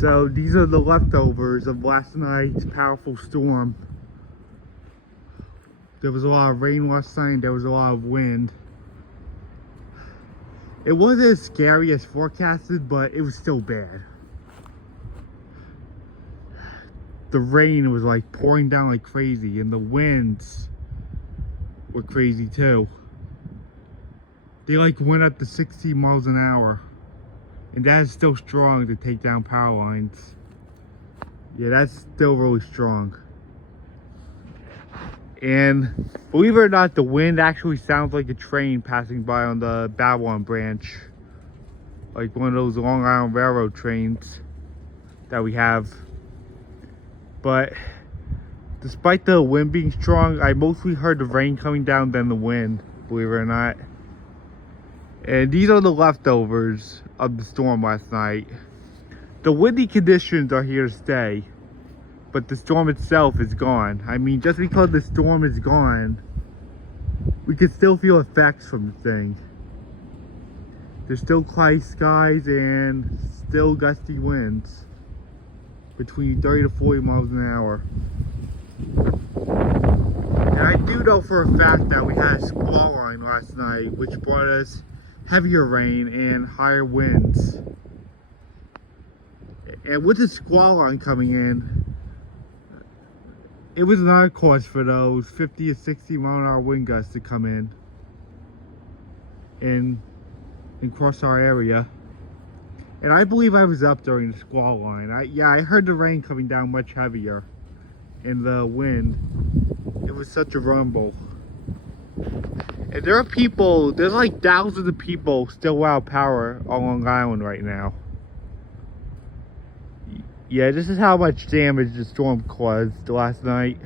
So these are the leftovers of last night's powerful storm. There was a lot of rain last night, there was a lot of wind. It wasn't as scary as forecasted, but it was still bad. The rain was like pouring down like crazy, and the winds were crazy too. They like went up to 60 miles an hour. And that is still strong to take down power lines. Yeah, that's still really strong. And believe it or not, the wind actually sounds like a train passing by on the Babylon branch. Like one of those Long Island Railroad trains that we have. But despite the wind being strong, I mostly heard the rain coming down than the wind, believe it or not. And these are the leftovers of the storm last night. The windy conditions are here to stay, but the storm itself is gone. I mean, just because the storm is gone, we can still feel effects from the thing. There's still cloudy skies and still gusty winds between 30 to 40 miles an hour. And I do know for a fact that we had a squall line last night, which brought us heavier rain and higher winds. And with the squall line coming in, it was another cause for those 50 to 60 mile an hour wind gusts to come in and cross our area. And I believe I was up during the squall line. I heard the rain coming down much heavier, and the wind, it was such a rumble. And there are people, there's like thousands of people still without power on Long Island right now. Yeah, this is how much damage the storm caused last night.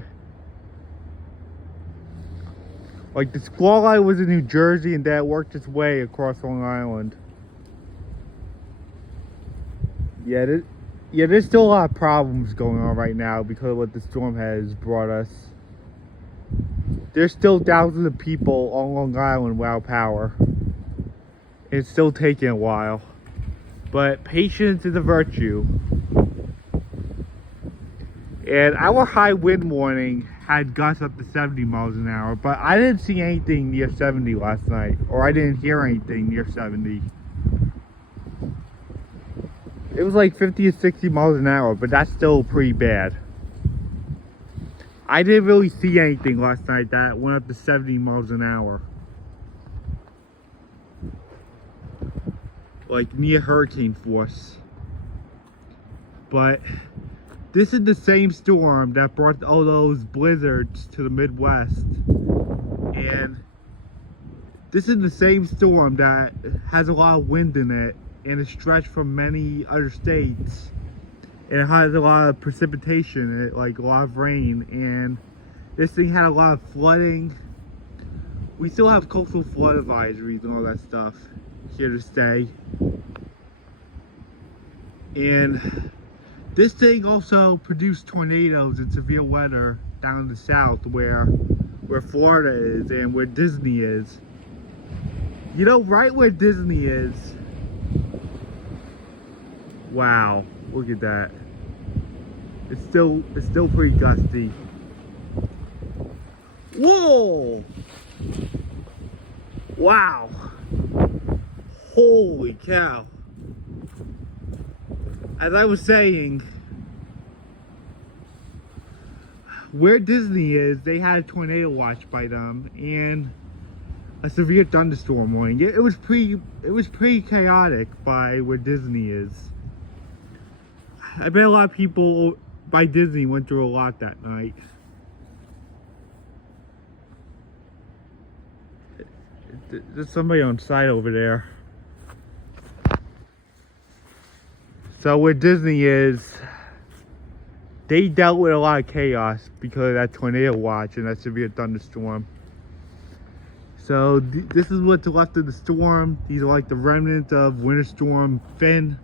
Like the squall line was in New Jersey and that worked its way across Long Island. Yeah, there's still a lot of problems going on right now because of what the storm has brought us. There's still thousands of people on Long Island without power. It's still taking a while. But patience is a virtue. And our high wind warning had gusts up to 70 miles an hour, but I didn't see anything near 70 last night, or I didn't hear anything near 70. It was like 50 to 60 miles an hour, but that's still pretty bad. I didn't really see anything last night that went up to 70 miles an hour. Like near hurricane force. But this is the same storm that brought all those blizzards to the Midwest. And this is the same storm that has a lot of wind in it and it's stretched from many other states. And it has a lot of precipitation in it, like a lot of rain, and this thing had a lot of flooding. We still have coastal flood advisories and all that stuff here to stay. And this thing also produced tornadoes and severe weather down in the south where Florida is and where Disney is. You know, right where Disney is. Wow, look at that. It's still pretty gusty. Whoa! Wow. Holy cow. As I was saying, where Disney is, they had a tornado watch by them and a severe thunderstorm warning. It was pretty chaotic by where Disney is. I bet a lot of people by Disney went through a lot that night. There's somebody on site over there. So where Disney is, they dealt with a lot of chaos because of that tornado watch and that severe thunderstorm. So this is what's left of the storm. These are like the remnants of Winter Storm Finn.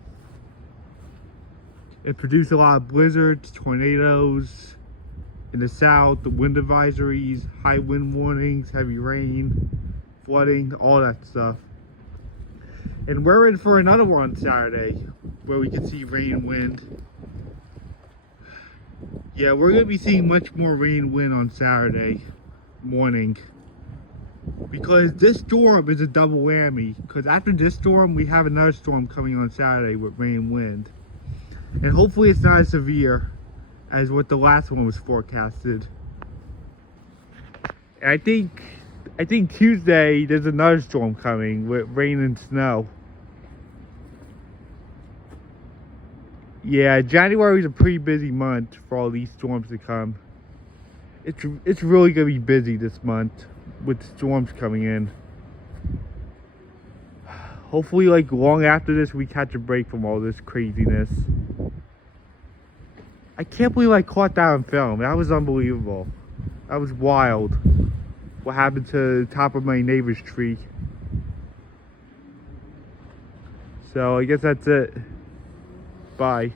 It produced a lot of blizzards, tornadoes in the south, the wind advisories, high wind warnings, heavy rain, flooding, all that stuff. And we're in for another one on Saturday. where we can see rain and wind. Yeah, we're going to be seeing much more rain and wind on Saturday morning. Because this storm is a double whammy. Because after this storm, we have another storm coming on Saturday with rain and wind. And hopefully it's not as severe as what the last one was forecasted. And I think Tuesday there's another storm coming with rain and snow. Yeah, January is a pretty busy month for all these storms to come. It's really gonna be busy this month with storms coming in. Hopefully, like, long after this, we catch a break from all this craziness. I can't believe I caught that on film. That was unbelievable. That was wild. What happened to the top of my neighbor's tree. So I guess that's it. Bye.